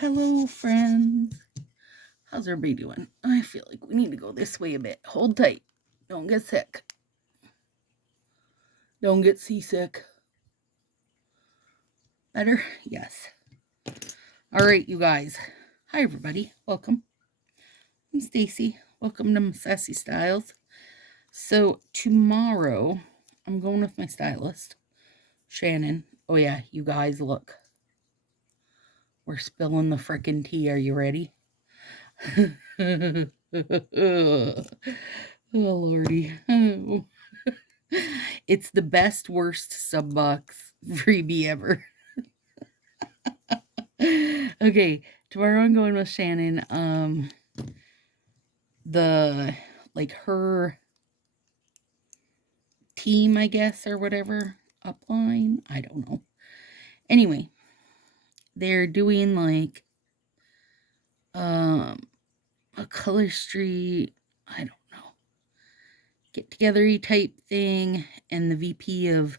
Hello, friends. How's everybody doing? I feel like we need to go this way a bit. Hold tight. Don't get sick. Don't get seasick. Better? Yes. All right, you guys. Hi, everybody. Welcome. I'm Stacy. Welcome to Sassy Styles. So, tomorrow, I'm going with my stylist, Shannon. Oh, yeah, you guys, look. We're spilling the frickin' tea. Are you ready? Oh, Lordy. It's the best, worst sub-box freebie ever. Okay, tomorrow I'm going with Shannon. Her team, I guess, or whatever, upline. I don't know. Anyway, they're doing a color street, I don't know, get together type thing, and the VP of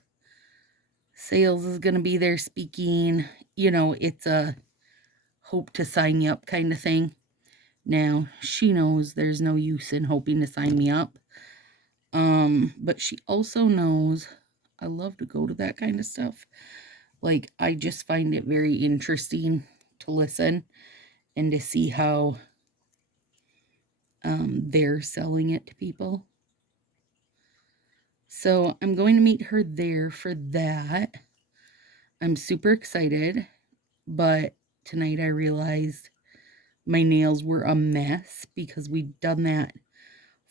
sales is going to be there speaking. You know, it's a hope to sign you up kind of thing. Now, she knows there's no use in hoping to sign me up. But she also knows I love to go to that kind of stuff. Like, I just find it very interesting to listen and to see how they're selling it to people. So I'm going to meet her there for that. I'm super excited, but tonight I realized my nails were a mess because we'd done that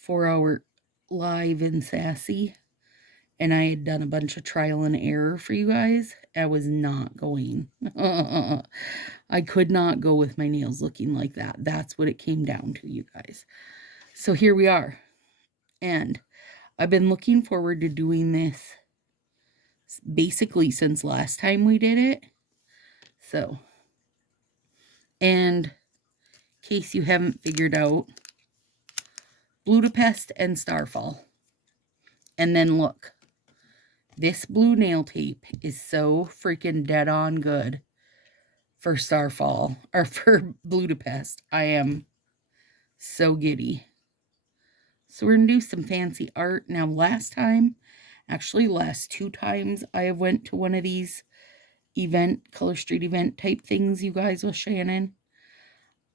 4-hour live in Sassy, and I had done a bunch of trial and error for you guys. I was not going. I could not go with my nails looking like that. That's what it came down to, you guys. So here we are. And I've been looking forward to doing this basically since last time we did it. So, and in case you haven't figured out, Budapest and Starfall. And then look, this blue nail tape is so freaking dead on good for Starfall, or for Budapest. I am so giddy. So we're going to do some fancy art. Now, last two times I went to one of these color street event type things, you guys, with Shannon.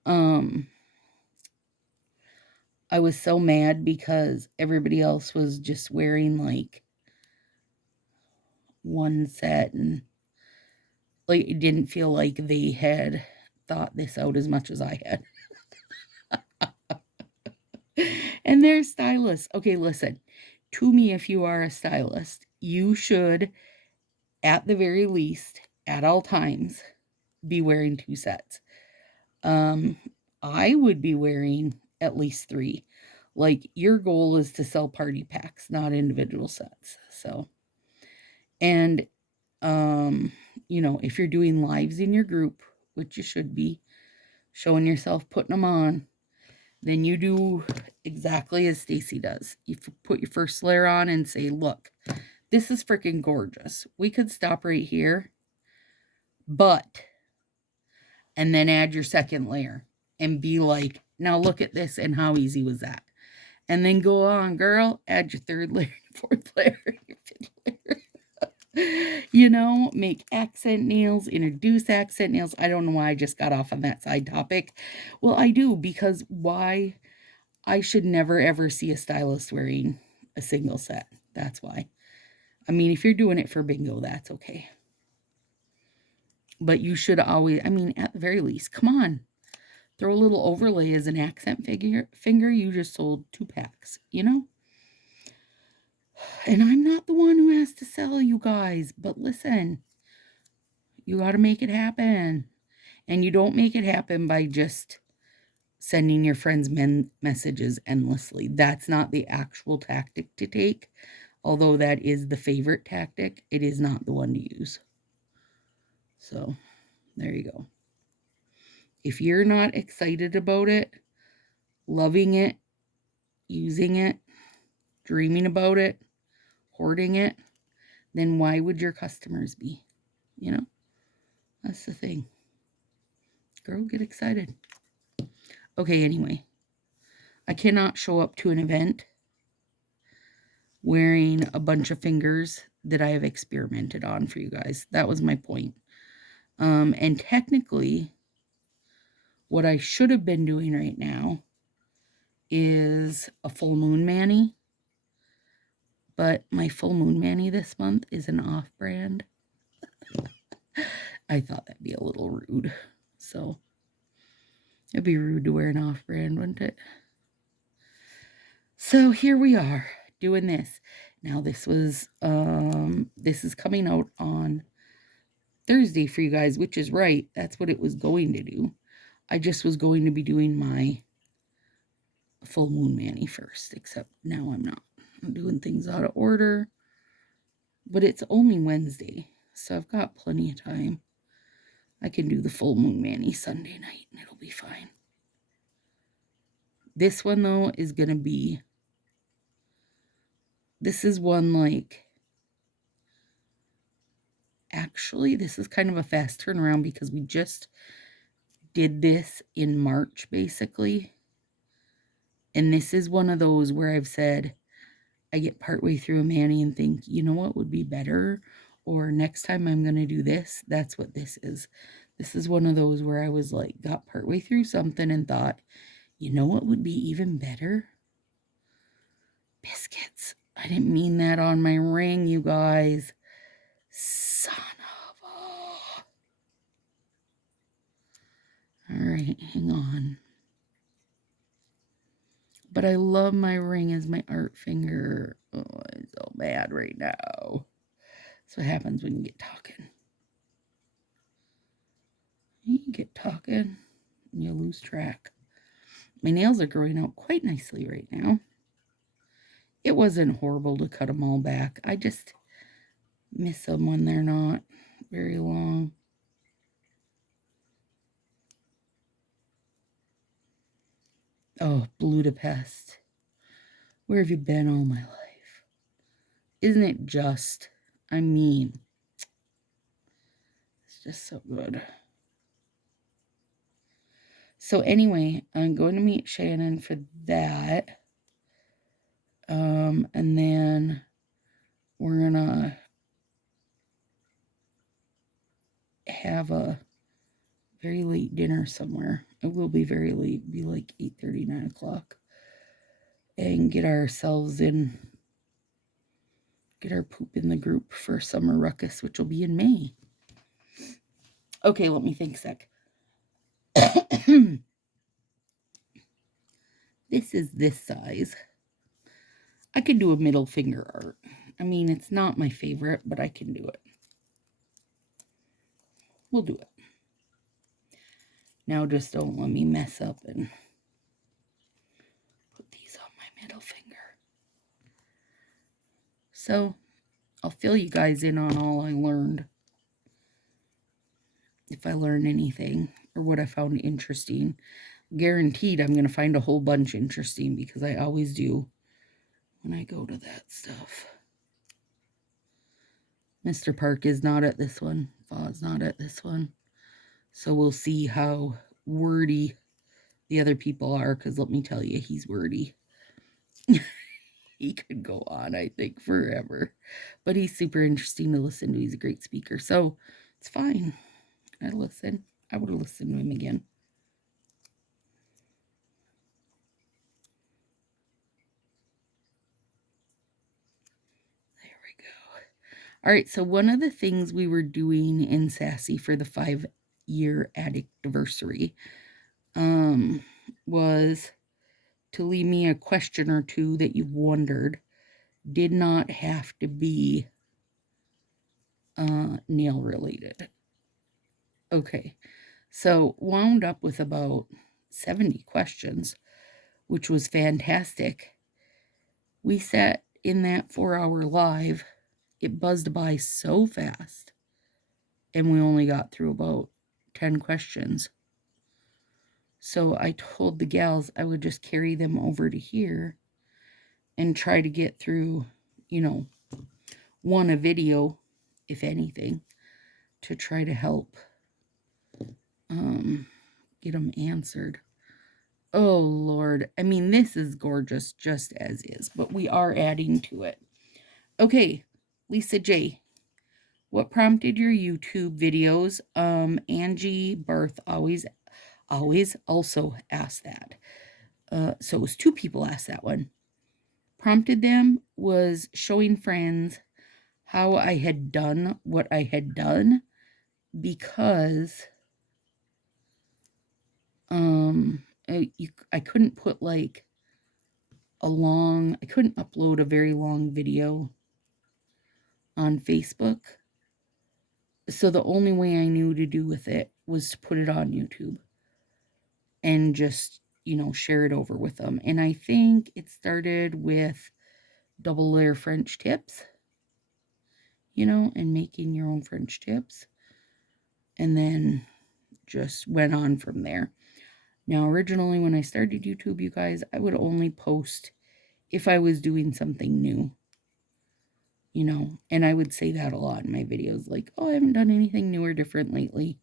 I was so mad because everybody else was just wearing like one set, and like it didn't feel like they had thought this out as much as I had. And they're stylists. Okay, listen, to me, if you are a stylist, you should, at the very least, at all times, be wearing 2 sets. I would be wearing at least 3. Like, your goal is to sell party packs, not individual sets. So, and, you know, if you're doing lives in your group, which you should be, showing yourself, putting them on, then you do exactly as Stacy does. You put your first layer on and say, look, this is freaking gorgeous. We could stop right here, but, and then add your second layer and be like, now look at this and how easy was that? And then go on, girl, add your third layer, fourth layer, your fifth layer. You know, make accent nails, introduce accent nails. I don't know why I just got off on that side topic. Well, I do, because why? I should never ever see a stylist wearing a single set. That's why. I mean, if you're doing it for bingo, that's okay. But you should always, I mean, at the very least, come on. Throw a little overlay as an accent finger. You just sold 2 packs, you know? And I'm not the one who has to sell, you guys. But listen, you got to make it happen. And you don't make it happen by just sending your friends messages endlessly. That's not the actual tactic to take. Although that is the favorite tactic, it is not the one to use. So, there you go. If you're not excited about it, loving it, using it, dreaming about it, hoarding it, then why would your customers be? You know? That's the thing. girl, get excited. Okay, anyway. I cannot show up to an event wearing a bunch of fingers that I have experimented on for you guys. That was my point. And technically, what I should have been doing right now is a full moon mani. But my full moon mani this month is an off-brand. I thought that'd be a little rude. So, it'd be rude to wear an off-brand, wouldn't it? So, here we are, doing this. Now, this is coming out on Thursday for you guys, which is right. That's what it was going to do. I just was going to be doing my full moon mani first, except now I'm not. I'm doing things out of order. But it's only Wednesday, so I've got plenty of time. I can do the full moon mani Sunday night, and it'll be fine. This one, though, is going to be... This is one, like... Actually, this is kind of a fast turnaround because we just did this in March, basically. And this is one of those where I've said, I get partway through a mani and think, you know what would be better? Or next time I'm going to do this, that's what this is. This is one of those where I was like, got partway through something and thought, you know what would be even better? Biscuits. I didn't mean that on my ring, you guys. Son of a... All right, hang on. But I love my ring as my art finger. Oh, I'm so mad right now. That's what happens when you get talking. You get talking and you lose track. My nails are growing out quite nicely right now. It wasn't horrible to cut them all back. I just miss them when they're not very long. Oh, Budapest. Where have you been all my life? Isn't it just? I mean, it's just so good. So anyway, I'm going to meet Shannon for that. And then we're gonna have a very late dinner somewhere. It will be very late, be like 8:30, 9 o'clock. And get ourselves in, get our poop in the group for Summer Ruckus, which will be in May. Okay, let me think a sec. This is this size. I could do a middle finger art. I mean, it's not my favorite, but I can do it. We'll do it. Now just don't let me mess up and put these on my middle finger. So, I'll fill you guys in on all I learned. If I learn anything or what I found interesting. Guaranteed I'm going to find a whole bunch interesting because I always do when I go to that stuff. Mr. Park is not at this one. Fa's not at this one. So we'll see how wordy the other people are, because let me tell you, he's wordy. He could go on, I think, forever. But he's super interesting to listen to. He's a great speaker. So it's fine. I listen. I would listen to him again. There we go. All right, so one of the things we were doing in Sassy for the 5-year anniversary was to leave me a question or two that you've wondered. Did not have to be nail related. Okay, so wound up with about 70 questions, which was fantastic. We sat in that 4-hour live. It buzzed by so fast, and we only got through about 10 questions. So I told the gals I would just carry them over to here and try to get through, you know, one a video, if anything, to try to help get them answered. Oh, Lord. I mean, this is gorgeous just as is, but we are adding to it. Okay, Lisa J. What prompted your YouTube videos? Angie Barth always also asked that. So it was 2 people asked that one. Prompted them was showing friends how I had done what I had done because I couldn't put like I couldn't upload a very long video on Facebook. So the only way I knew to do with it was to put it on YouTube and just, share it over with them. And I think it started with double layer French tips, and making your own French tips. And then just went on from there. Now, originally when I started YouTube, you guys, I would only post if I was doing something new, and I would say that a lot in my videos, like, oh, I haven't done anything new or different lately.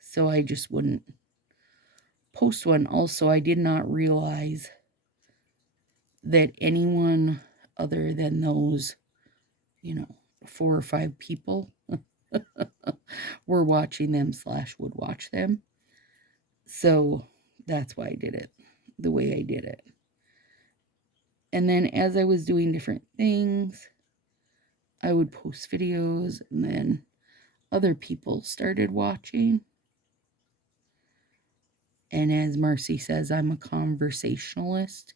So I just wouldn't post one. Also, I did not realize that anyone other than those, 4 or 5 people were watching them / would watch them. So that's why I did it the way I did it. And then as I was doing different things, I would post videos, and then other people started watching. And as Marcy says, I'm a conversationalist.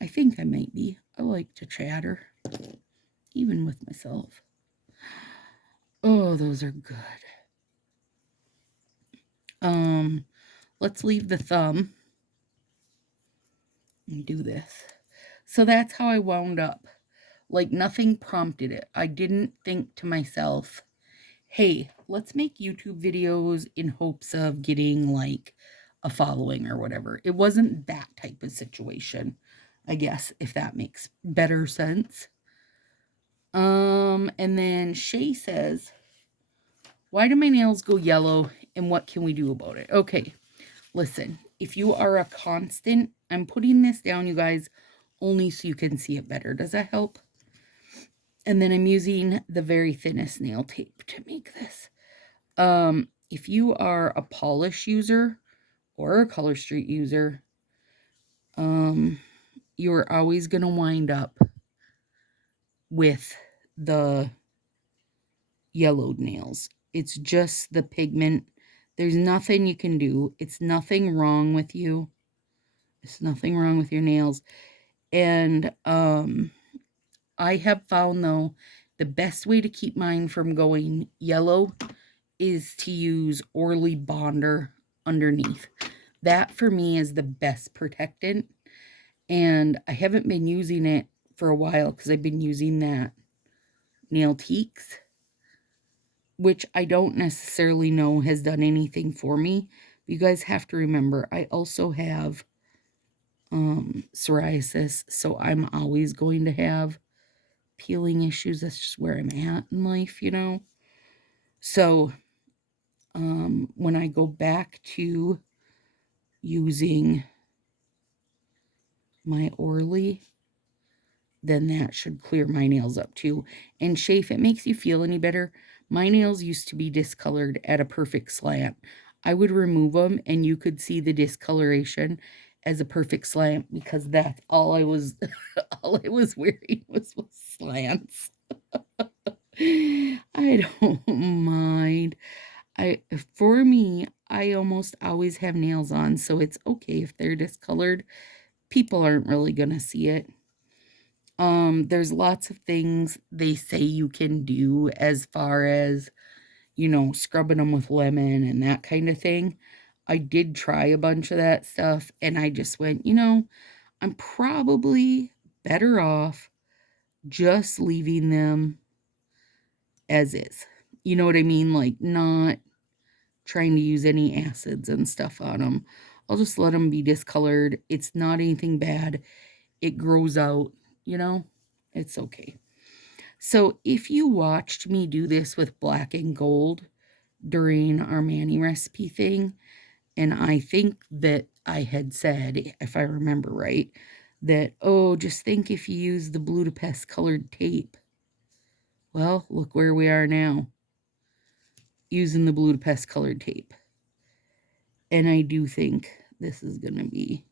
I think I might be. I like to chatter, even with myself. Oh, those are good. Let's leave the thumb and do this. So that's how I wound up. Like, nothing prompted it. I didn't think to myself, hey, let's make YouTube videos in hopes of getting like a following or whatever. It wasn't that type of situation, I guess, if that makes better sense. And then Shay says, why do my nails go yellow and what can we do about it? Okay, listen, if you are a constant, I'm putting this down, you guys, only so you can see it better. Does that help? And then I'm using the very thinnest nail tape to make this. If you are a polish user or a Color Street user, you're always going to wind up with the yellowed nails. It's just the pigment. There's nothing you can do. It's nothing wrong with you. It's nothing wrong with your nails. And I have found, though, the best way to keep mine from going yellow is to use Orly Bonder underneath. That, for me, is the best protectant. And I haven't been using it for a while because I've been using that Nail Teaks, which I don't necessarily know has done anything for me. You guys have to remember, I also have psoriasis, so I'm always going to have peeling issues. That's just where I'm at in life, So when I go back to using my Orly, then that should clear my nails up too. And Shay, if it makes you feel any better, my nails used to be discolored at a perfect slant. I would remove them and you could see the discoloration as a perfect slant because that's all I was all I was wearing was slants. I don't mind. For me, I almost always have nails on, so it's okay if they're discolored. People aren't really gonna see it. There's lots of things they say you can do as far as, scrubbing them with lemon and that kind of thing. I did try a bunch of that stuff, and I just went, I'm probably better off just leaving them as is. You know what I mean? Like, not trying to use any acids and stuff on them. I'll just let them be discolored. It's not anything bad. It grows out, it's okay. So if you watched me do this with black and gold during our Manny recipe thing, And I think that I had said, if I remember right, that, oh, just think if you use the Budapest colored tape. Well, look where we are now, using the Budapest colored tape. And I do think this is going to be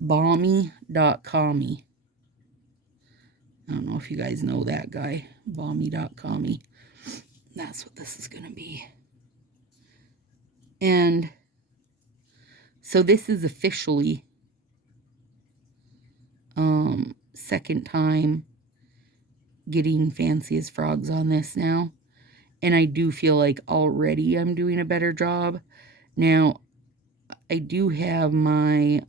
balmy.com-y. I don't know if you guys know that guy, balmy.com-y. That's what this is going to be. And so this is officially second time getting Fancy as Frogs on this now. And I do feel like already I'm doing a better job. Now, I do have my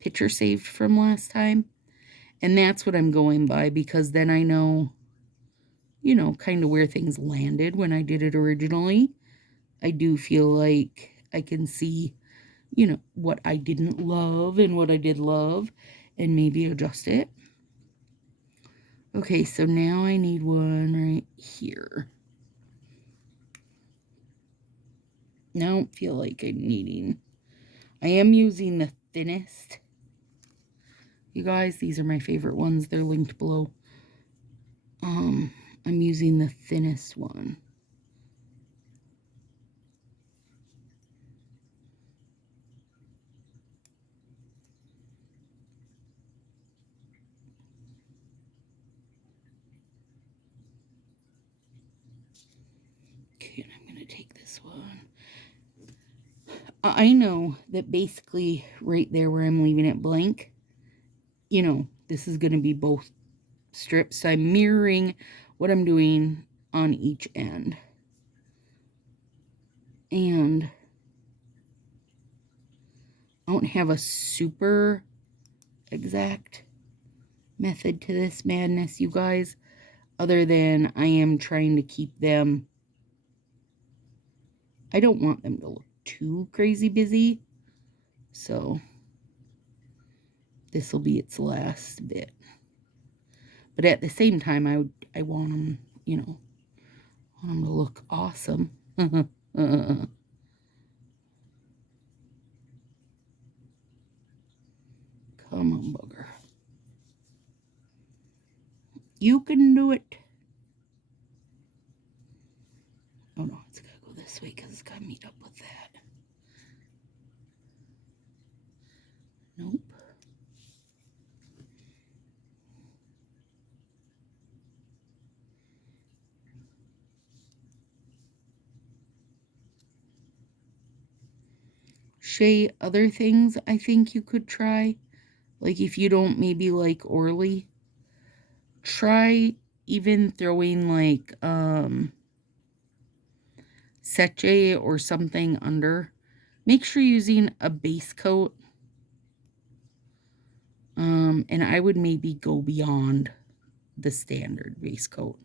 picture saved from last time. And that's what I'm going by, because then I know, you know, kind of where things landed when I did it originally. I do feel like I can see, you know, what I didn't love and what I did love, and maybe adjust it. Okay, so now I need one right here. I don't feel like I'm needing. I am using the thinnest. You guys, these are my favorite ones. They're linked below. I'm using the thinnest one. Okay, and I'm going to take this one. I know that basically right there where I'm leaving it blank, you know, this is going to be both strips. So I'm mirroring what I'm doing on each end. And I don't have a super exact method to this madness, you guys, other than I am trying to keep them. I don't want them to look too crazy busy, so this will be its last bit. But at the same time, I want them, you know, want them to look awesome. Come on, bugger. You can do it. Oh no, it's gotta go this way because it's gotta meet up with that. Nope. Shay, other things I think you could try, like if you don't maybe like Orly, try even throwing like Seche or something under. Make sure you're using a base coat. And I would maybe go beyond the standard base coat.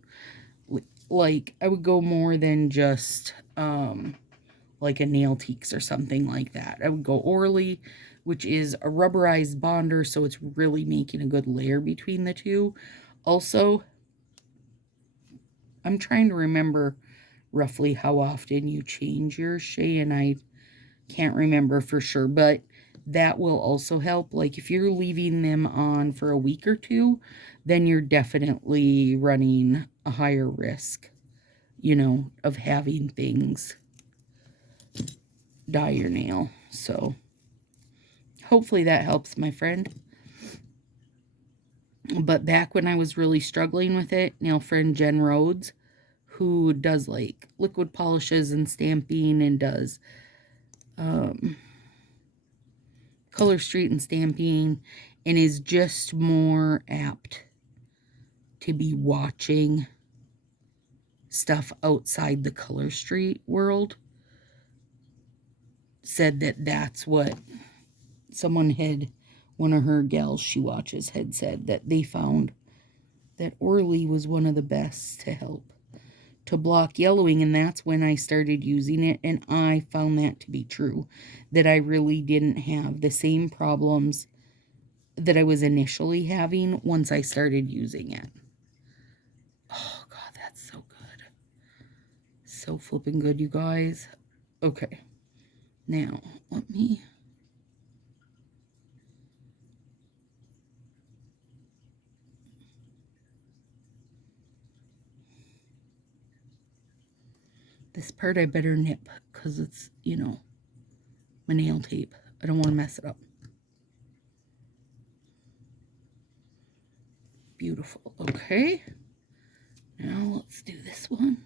Like I would go more than just like a nail teaks or something like that. I would go Orly, which is a rubberized bonder, so it's really making a good layer between the two. Also, I'm trying to remember roughly how often you change your Shay, and I can't remember for sure, but that will also help. Like if you're leaving them on for a week or two, then you're definitely running a higher risk, you know, of having things dye your nail. So hopefully that helps, my friend. But back when I was really struggling with it, nail friend Jen Rhodes, who does like liquid polishes and stamping and does Color Street and stamping, and is just more apt to be watching stuff outside the Color Street world, said that that's what someone had, one of her gals she watches had said, that they found that Orly was one of the best to help to block yellowing, and that's when I started using it, and I found that to be true, that I really didn't have the same problems that I was initially having once I started using it. Oh God, that's so good. so flipping good, you guys. Okay. Now, let me... This part I better nip because it's, you know, my nail tape. I don't want to mess it up. Beautiful. Okay. Now let's do this one.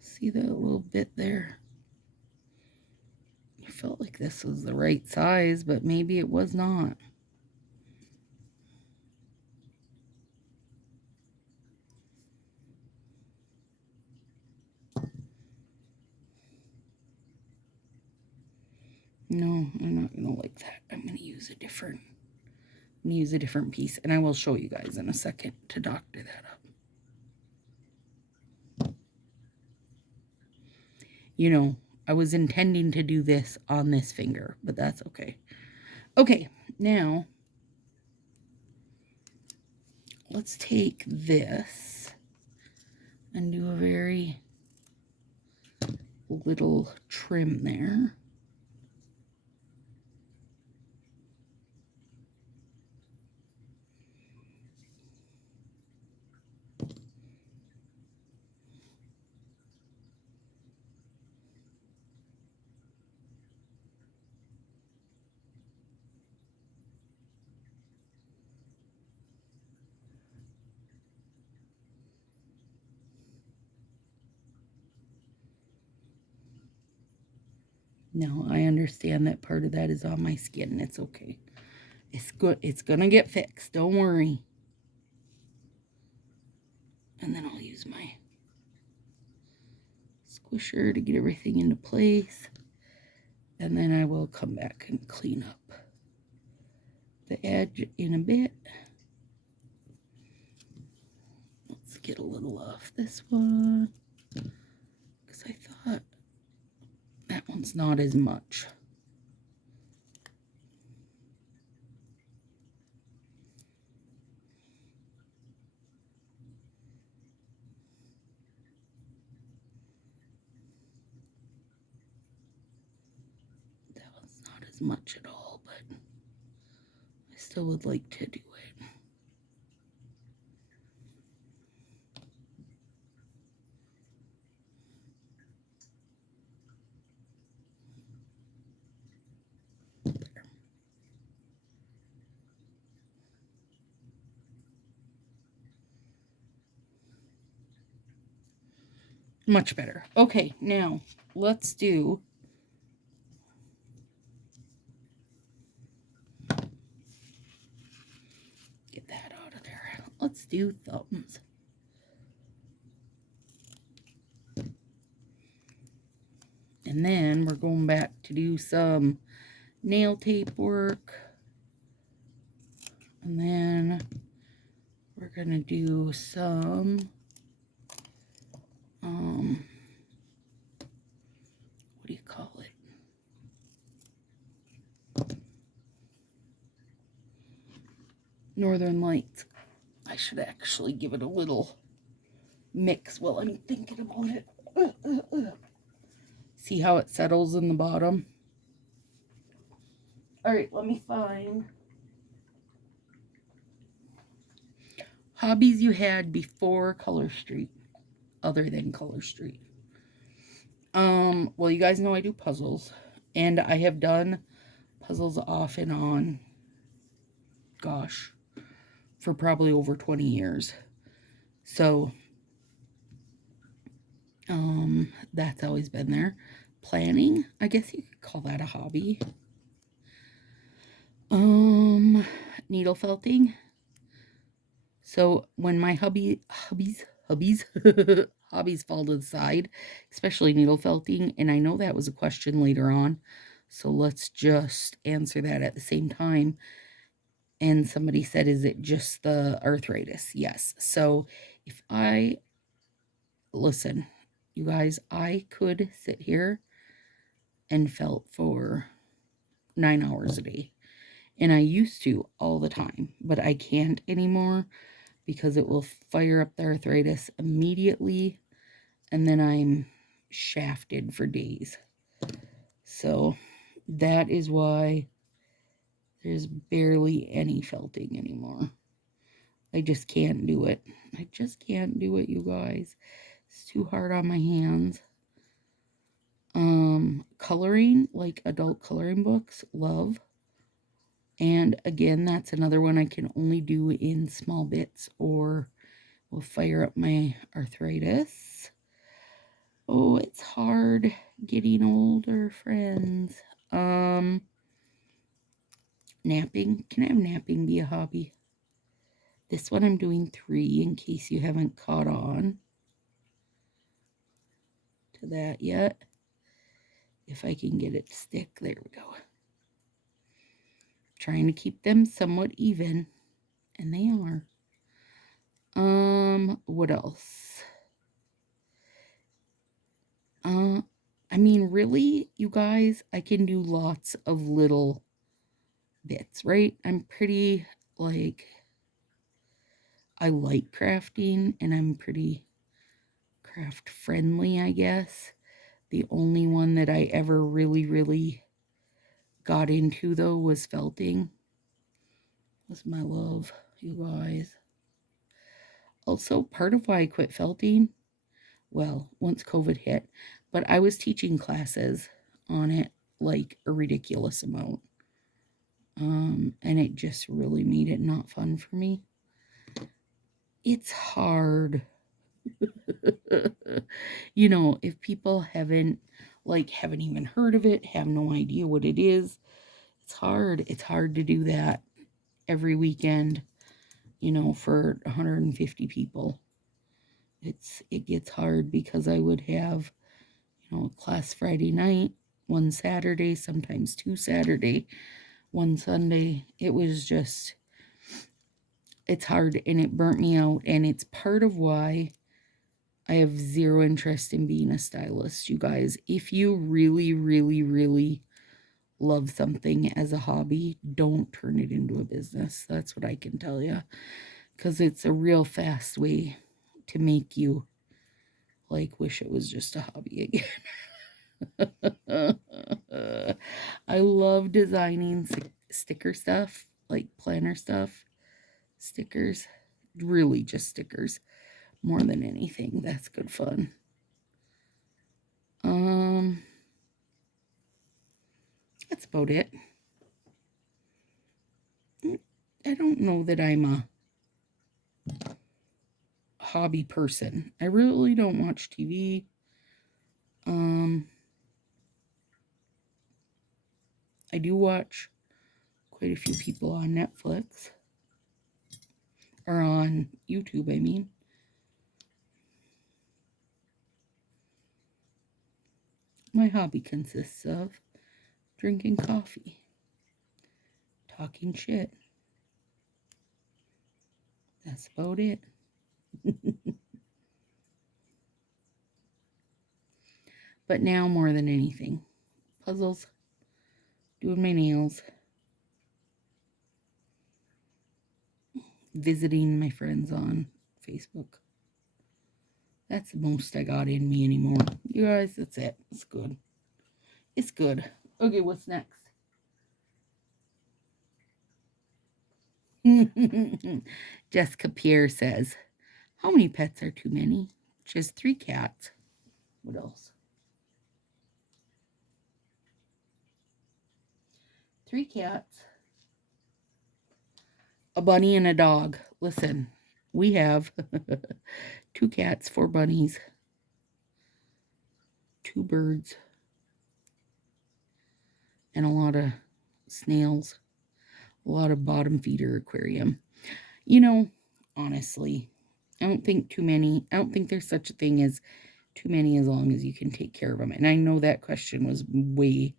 See that little bit there? I felt like this was the right size, but maybe it was not. No, I'm not gonna like that. I'm gonna use a different piece, and I will show you guys in a second to doctor that up. You know, I was intending to do this on this finger, but that's okay. Okay, now let's take this and do a very little trim there. No, I understand that part of that is on my skin. It's okay. It's good. It's gonna get fixed. Don't worry. And then I'll use my squisher to get everything into place. And then I will come back and clean up the edge in a bit. Let's get a little off this one, because I thought that one's not as much. That one's not as much at all, but I still would like to do it. Much better. Okay, now let's do get that out of there. Let's do thumbs. And then we're going back to do some nail tape work. And then we're going to do some what do you call it? Northern Lights. I should actually give it a little mix while I'm thinking about it. See how it settles in the bottom? All right, let me find hobbies you had before Color Street, other than Color Street. Well, you guys know I do puzzles, and I have done puzzles off and on, gosh, for probably over 20 years. So, that's always been there. Planning, I guess you could call that a hobby. Needle felting. So when my hubbies, hobbies fall to the side, especially needle felting. And I know that was a question later on. So let's just answer that at the same time. And somebody said, is it just the arthritis? Yes. So if I listen, you guys, I could sit here and felt for 9 hours a day. And I used to all the time, but I can't anymore because it will fire up the arthritis immediately, and then I'm shafted for days. So that is why there's barely any felting anymore. I just can't do it. I just can't do it, you guys. It's too hard on my hands. Coloring, like adult coloring books, love. And again, that's another one I can only do in small bits or will fire up my arthritis. Oh, it's hard getting older, friends. Napping. Can I have napping be a hobby? This one I'm doing 3 in case you haven't caught on to that yet. If I can get it to stick. There we go. Trying to keep them somewhat even. And they are. What else? I mean, really, you guys, I can do lots of little bits, right? I'm pretty, like, I like crafting, and I'm pretty craft friendly, I guess. The only one that I ever really got into, though, was felting. Was my love, you guys. Also, part of why I quit felting, well, once COVID hit, but I was teaching classes on it like a ridiculous amount. And it just really made it not fun for me. It's hard. You know, if people haven't even heard of it, have no idea what it is, it's hard. It's hard to do that every weekend, you know, for 150 people. It gets hard because I would have, you know, class Friday night, one Saturday, sometimes 2 Saturday, one Sunday. It was just, it's hard, and it burnt me out, and it's part of why I have zero interest in being a stylist, you guys. If you really love something as a hobby, don't turn it into a business. That's what I can tell you, because it's a real fast way to make you like wish it was just a hobby again. I love designing sticker stuff, like planner stuff, stickers, really just stickers more than anything. That's good fun. That's about it. I don't know that I'm a hobby person. I really don't watch TV. I do watch quite a few people on Netflix. Or on YouTube, I mean. My hobby consists of drinking coffee, talking shit. That's about it. But now more than anything, puzzles, doing my nails, visiting my friends on Facebook. That's the most I got in me anymore. You guys, that's it. It's good. It's good. Okay, what's next? Jessica Pierre says, how many pets are too many? She has 3 cats. What else? 3 cats, a bunny, and a dog. Listen, we have 2 cats, 4 bunnies, 2 birds, and a lot of snails, a lot of bottom feeder aquarium. You know, honestly, I don't think too many. I don't think there's such a thing as too many as long as you can take care of them. And I know that question was way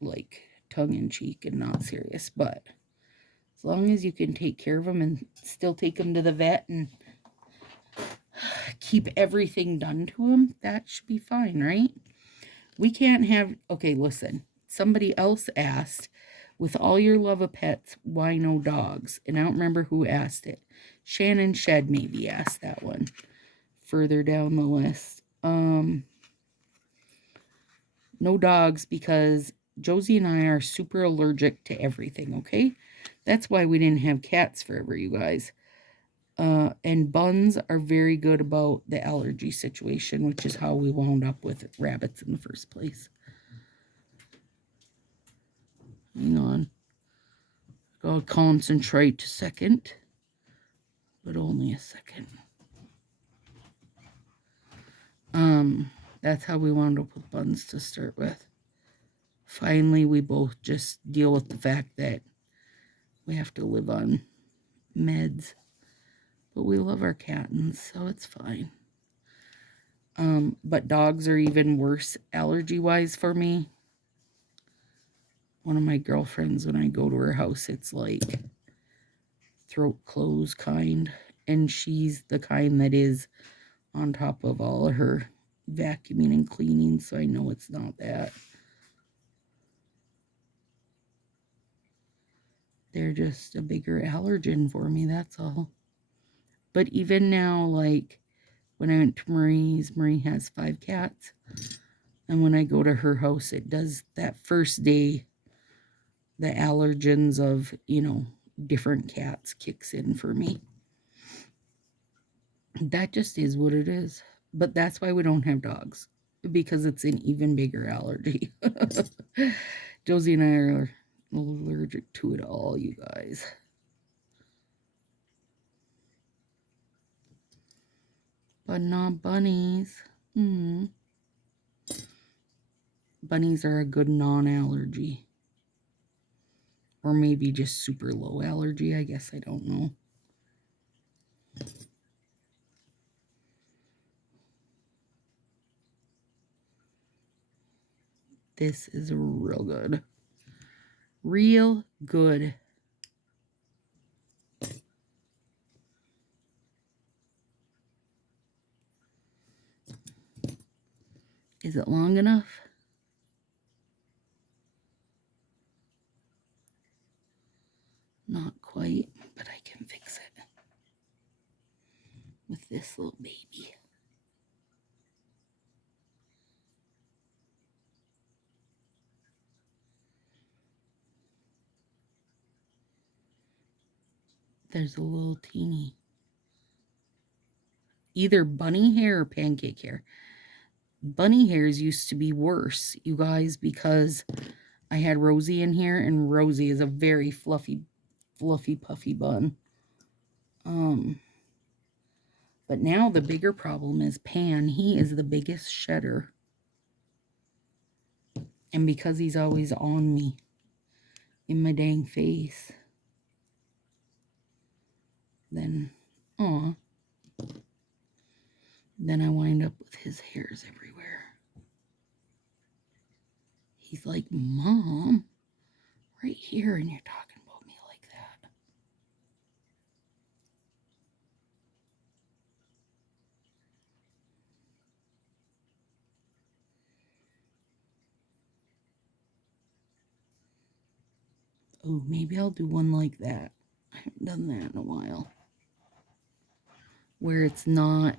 like tongue in cheek and not serious, but as long as you can take care of them and still take them to the vet and keep everything done to them, that should be fine, right? We can't have, okay, listen. Somebody else asked, with all your love of pets, why no dogs? And I don't remember who asked it. Shannon Shed maybe asked that one further down the list. No dogs because Josie and I are super allergic to everything, okay? That's why we didn't have cats forever, you guys. And Buns are very good about the allergy situation, which is how we wound up with rabbits in the first place. Hang on. Gotta concentrate a second, but only a second. That's how we wound up with Buns to start with. Finally, we both just deal with the fact that we have to live on meds. But we love our kittens, so it's fine. But dogs are even worse allergy-wise for me. One of my girlfriends, when I go to her house, it's like throat close kind. And she's the kind that is on top of all of her vacuuming and cleaning, so I know it's not that. They're just a bigger allergen for me, that's all. But even now, like, when I went to Marie's, Marie has 5 cats. And when I go to her house, it does that first day, the allergens of, different cats kicks in for me. That just is what it is. But that's why we don't have dogs, because it's an even bigger allergy. Josie and I are allergic to it all, you guys. But not bunnies. Bunnies are a good non-allergy. Or maybe just super low allergy, I guess. I don't know. This is real good. Real good. Is it long enough? Not quite, but I can fix it with this little baby. There's a little teeny. Either bunny hair or pancake hair. Bunny hairs used to be worse, you guys, because I had Rosie in here, and Rosie is a very fluffy, puffy bun. But now the bigger problem is Pan. He is the biggest shedder. And because he's always on me, in my dang face, then, then I wind up with his hairs everywhere. He's like, Mom, right here, and you're talking about me like that. Oh, maybe I'll do one like that. I haven't done that in a while. Where it's not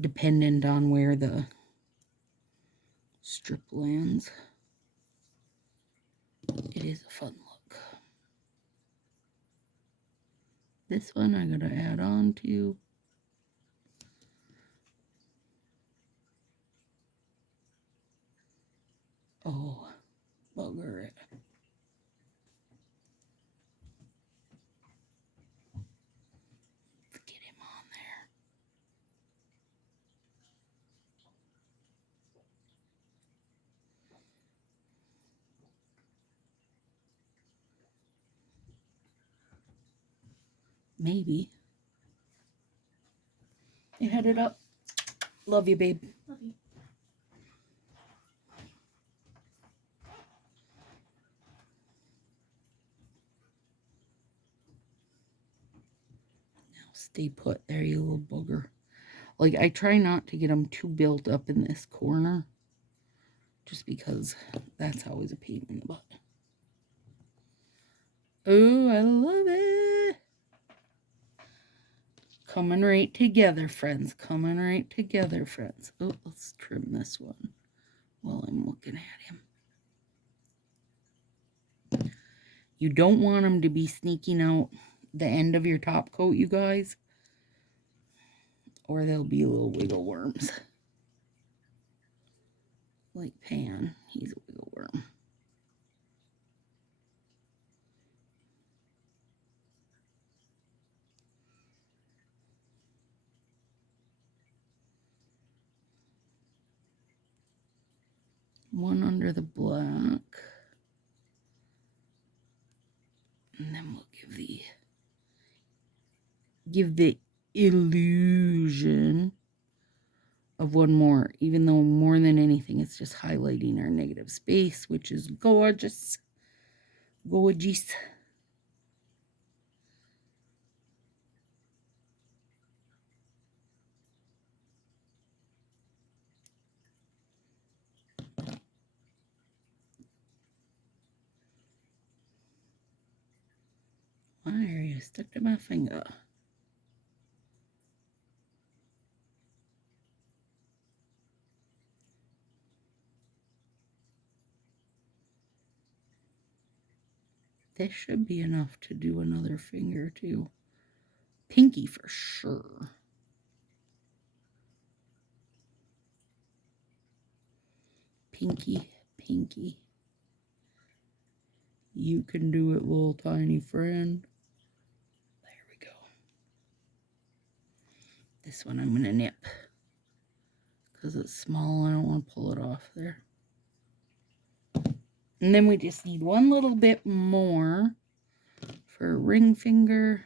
dependent on where the strip lands. It is a fun look. This one I gotta add on to. Oh, bugger it. Let's get him on there. Maybe. You headed up. Love you, babe. Love you. Now stay put there, you little booger. Like, I try not to get them too built up in this corner. Just because that's always a pain in the butt. Oh, I love it. Coming right together, friends. Coming right together, friends. Oh, let's trim this one while I'm looking at him. You don't want them to be sneaking out the end of your top coat, you guys. Or they'll be little wiggle worms. Like Pan, he's a wiggle worm. One under the black. And then we'll give the illusion of one more, even though more than anything it's just highlighting our negative space, which is gorgeous. Gorgeous. Why are you stuck to my finger? This should be enough to do another finger too. Pinky for sure. Pinky, pinky. You can do it, little tiny friend. There we go. This one I'm going to nip. Because it's small, I don't want to pull it off there. And then we just need one little bit more for a ring finger.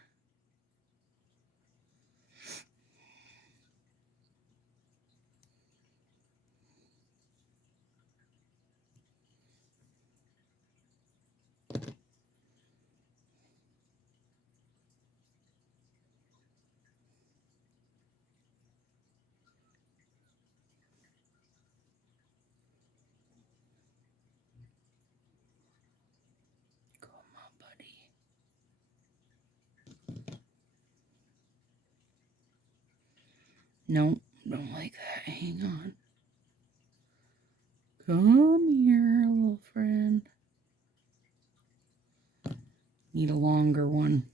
No, don't like that. Hang on. Come here, little friend. Need a longer one.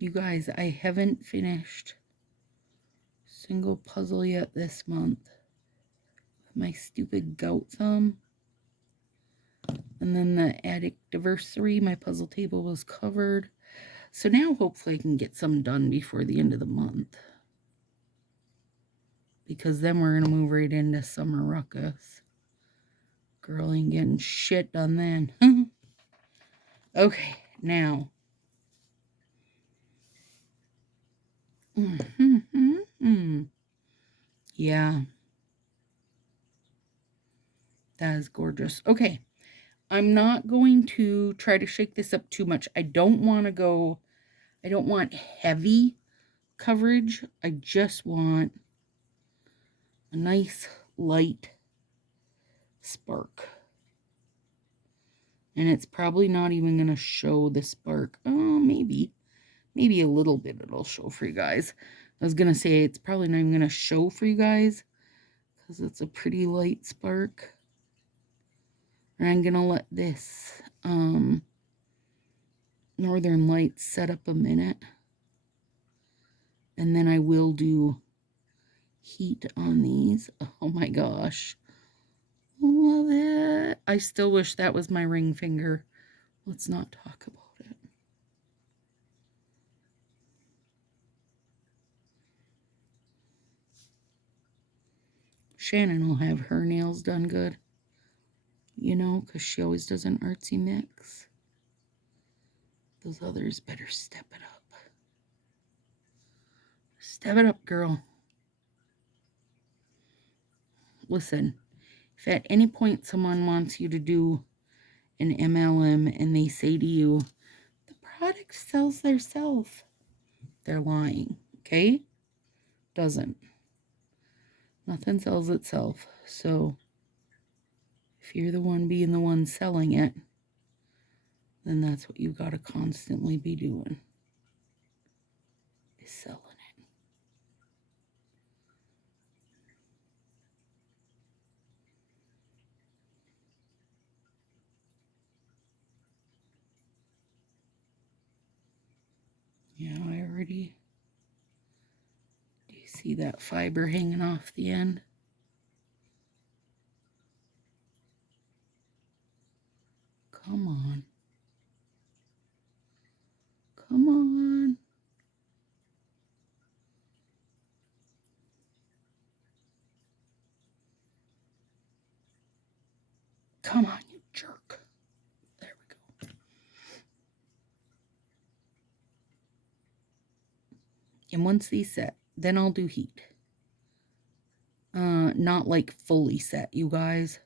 You guys, I haven't finished a single puzzle yet this month. With my stupid goat thumb. And then the Addict-iversary, my puzzle table was covered. So now hopefully I can get some done before the end of the month. Because then we're going to move right into summer ruckus. Girl ain't getting shit done then. Okay, now. Yeah. That is gorgeous. Okay. I'm not going to try to shake this up too much. I don't want heavy coverage. I just want a nice light spark. And it's probably not even going to show the spark. Oh, maybe a little bit it'll show for you guys. I was going to say it's probably not even going to show for you guys because it's a pretty light spark. And I'm going to let this Northern Lights set up a minute. And then I will do heat on these. Oh my gosh. Love it. I still wish that was my ring finger. Let's not talk about it. Shannon will have her nails done good. You know, because she always does an artsy mix. Those others better step it up. Step it up, girl. Listen, if at any point someone wants you to do an MLM and they say to you, the product sells theirself, they're lying, okay? Doesn't. Nothing sells itself. So if you're the one being the one selling it, then that's what you got to constantly be doing, is selling it. Yeah, I already... Do you see that fiber hanging off the end? Come on. Come on. Come on, you jerk. There we go. And once these set, then I'll do heat. Not like fully set, you guys.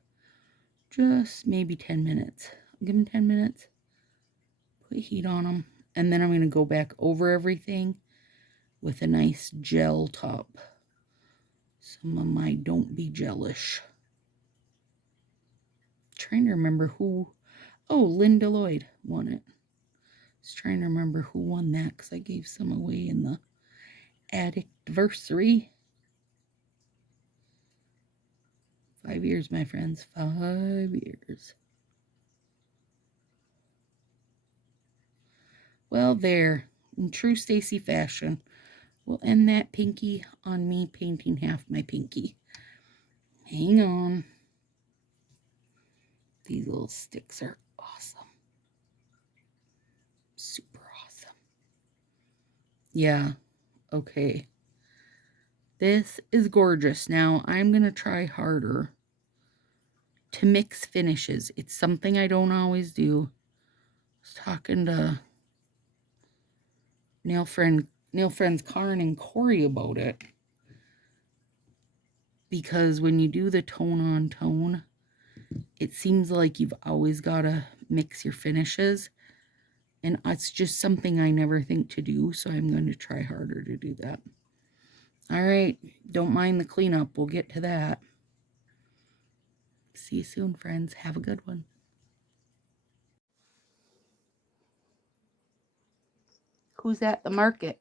Just maybe 10 minutes. I'll give them 10 minutes. Put heat on them. And then I'm going to go back over everything with a nice gel top. Some of my don't be jellish. Trying to remember who... Oh, Linda Lloyd won it. I was trying to remember who won that because I gave some away in the Addict-versary. 5 years, my friends. 5 years. Well, there. In true Stacy fashion, we'll end that pinky on me painting half my pinky. Hang on. These little sticks are awesome. Super awesome. Yeah. Okay. This is gorgeous. Now, I'm going to try harder to mix finishes. It's something I don't always do. I was talking to nail friends Karen and Corey about it. Because when you do the tone on tone, it seems like you've always got to mix your finishes. And it's just something I never think to do, so I'm going to try harder to do that. All right, don't mind the cleanup. We'll get to that. See you soon, friends. Have a good one. Who's at the market?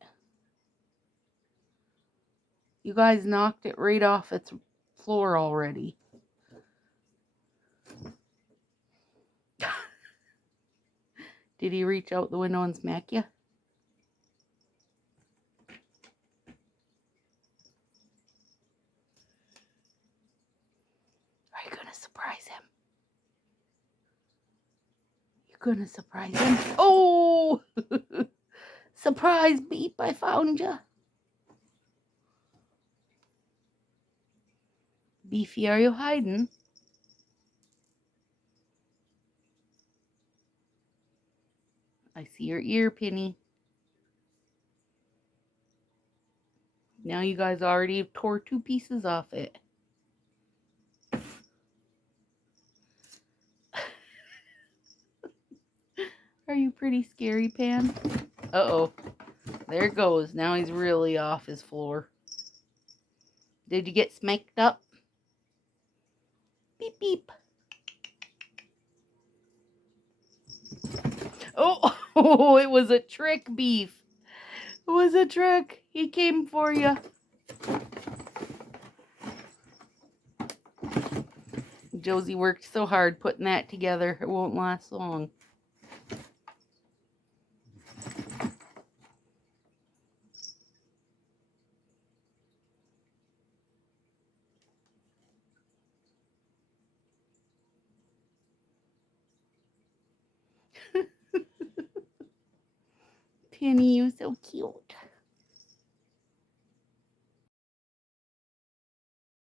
You guys knocked it right off its floor already. Did he reach out the window and smack you? Are you gonna surprise him? You're gonna surprise him? Oh! Surprise, Beep, I found you. Beefy, are you hiding? I see your ear, Penny. Now you guys already tore 2 pieces off it. Are you pretty scary, Pan? Uh-oh. There it goes. Now he's really off his floor. Did you get smacked up? Beep, beep. Oh, it was a trick, Beef. It was a trick. He came for you. Josie worked so hard putting that together. It won't last long. Penny, you're so cute.